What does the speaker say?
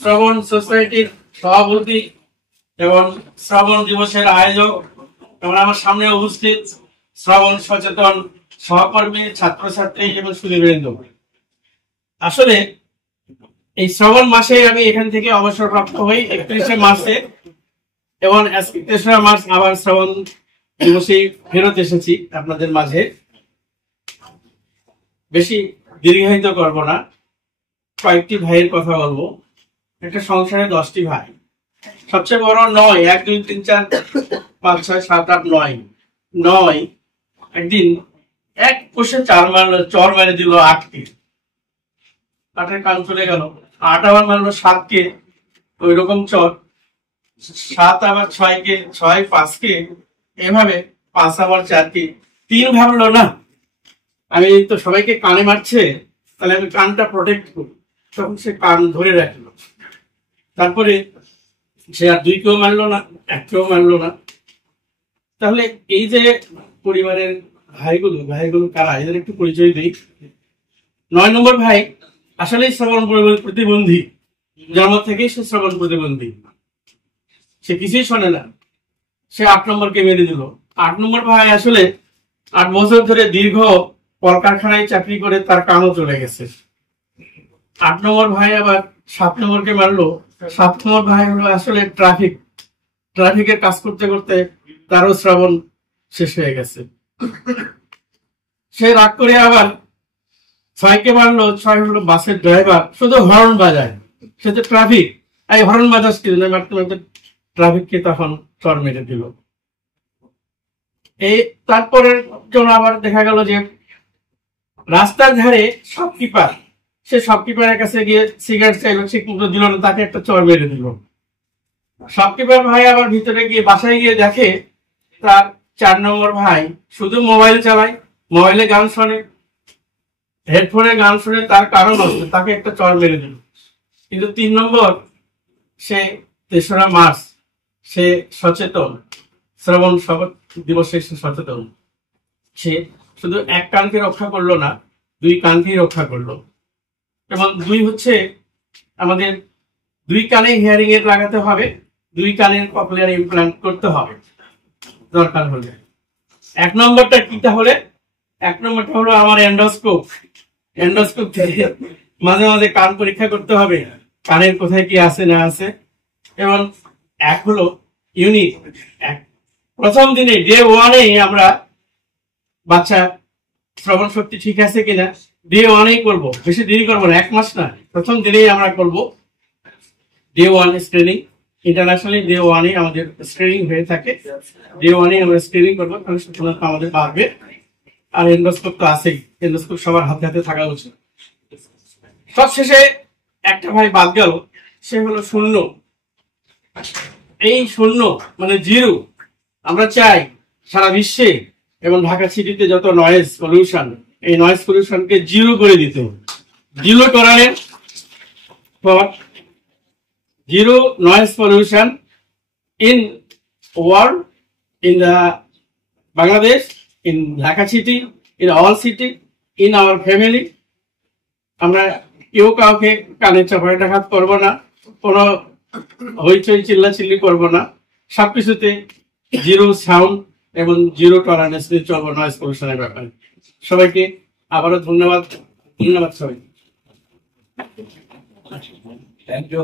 শ্রবণ সোসাইটির সভাপতি এবং শ্রবণ দিবসের আয়োজক এবং আমার সামনে উপস্থিত শ্রবণ সচেতন সহকর্মী, ছাত্রছাত্রী এবং সুধীবৃন্দ, আসলে এই শ্রবণ মাসে আমি এখান থেকে অবসরপ্রাপ্ত হই 31শে মার্চে এবং 3রা মার্চ আবার শ্রবণ দিবসে ফেরত এসেছি আপনাদের মাঝে। বেশি দীর্ঘায়িত করব না, কয়েকটি ভাইয়ের কথা বলবো। একটা সংসারে 10টি ভাই, সবচেয়ে বড় 9, 1 2 3 4 5 6 7 8 9 একদিন এক কোষে চর মেরে দিল 8কে। 8-এর কান চলে গেল। 8 আবার মারলো 7কে, ওই রকম চর। 7 আবার 6কে, 6 5কে, এভাবে 5 আবার 4কে। 3 ভাবলো না আমি তো সবাইকে কানে মারছে, তাহলে আমি কানটা প্রোটেক্ট করি। তখন সে কান ধরে রাখলো। তারপরে সে আর 2কেও মারলো না, 1কেও মারলো না। তাহলে এই যে পরিবারের ভাইগুলো কারা, এদের একটু পরিচয় দিই। 9 নম্বর ভাই আসলেই শ্রবণ প্রতিবন্ধী, জন্ম থেকেই সে শ্রবণ প্রতিবন্ধী, সে কিছুই শোনে না। সে 8 নম্বরকে মেরে দিল। 8 নম্বর ভাই আসলে 8 বছর ধরে দীর্ঘ কলকারখানায় চাকরি করে তার কানও চলে গেছে। 8 নম্বর ভাই আবার 7 নম্বরকে মারলো। 7 নম্বর ভাই হলো আসলে ট্রাফিকের কাজ করতে করতে তারও শ্রবণ শেষ হয়ে গেছে। সে রাগ করে আবার 6কে মারলো। 6 হলো বাসের ড্রাইভার, শুধু হর্ন বাজায়। সে তো ট্রাফিক, এই হর্ন বাজাস কি মারতে মারতে ট্রাফিককে তখন চর মেরে দিল। এই তারপরের জন্য আবার দেখা গেল যে রাস্তার ধারে শপকিপার, সে শপকিপারের কাছে গিয়ে সিগারেট চাইলো, সে কিন্তু দিল না, তাকে একটা চর মেরে দিল। শপকিপার ভাই আবার ভিতরে গিয়ে বাসায় গিয়ে দেখে তার 4 নম্বর ভাই শুধু মোবাইল চালায়, মোবাইলে গান শোনে, হেডফোনে গান শুনে, তার কারণ হচ্ছে তাকে একটা চর মেরে দিল। কিন্তু 3 নম্বর সে 3রা মার্চ সে সচেতন, শ্রবণ দিবসে সে সচেতন। সে শুধু 1 কানকে রক্ষা করলো না, 2 কানকেই রক্ষা করলো। এবং 2 হচ্ছে আমাদের 2 কানে হিয়ারিং এর লাগাতে হবে, 2 কানের ককলিয়ার ইমপ্লান্ট করতে হবে দরকার হলে। 1 নম্বরটা কি তাহলে? 1 নম্বরটা হলো আমার এন্ডোস্কোপ থেকে মাঝে মাঝে কান পরীক্ষা করতে হবে, কানের কোথায় কি আছে না আছে। এবং 1 হলো ইউনিট। প্রথম দিনে ডে 1-এ আমরা বাচ্চা শ্রবণ শক্তি ঠিক আছে কিনা ডে 1-এই করবো, বেশি দেরি করবো না, 1 মাস না, প্রথম দিনেই আমরা করবো ডে 1 স্ক্রিনিং। ইন্টারন্যাশনালি ডে 1-এ আমাদের স্ক্রিনিং হয়ে থাকে। ডে 1-এ আমরা স্ক্রিনিং করবো, তাহলে সচেতনতা আমাদের বাড়বে। আর এন্ডোস্কোপ তো আছেই, এন্ডোস্কোপ সবার হাতে হাতে থাকা উচিত। সবশেষে একটা ভাই বাদ গেল, সে হলো 0। এই 0 মানে 0 আমরা চাই সারা বিশ্বে এবং ঢাকা সিটিতে যত নয়েজ পলিউশন, এই নয়েজ পলিউশনকে 0 করে দিতে হবে। 0 tolerance for 0 noise pollution in world, in the Bangladesh, in Dhaka city, in all city, in our family. আমরা কেউ কাউকে কানে চাপাটাঘাত করবো না, কোনো হইচই চিল্লাচিল্লি করবো না, সবকিছুতে 0 সাউন্ড এবং 0 টলারেন্স দিয়ে চলবো নয়েজ পলিউশনের ব্যাপারে। সবাইকে আবারও ধন্যবাদ সবাই। Thank you.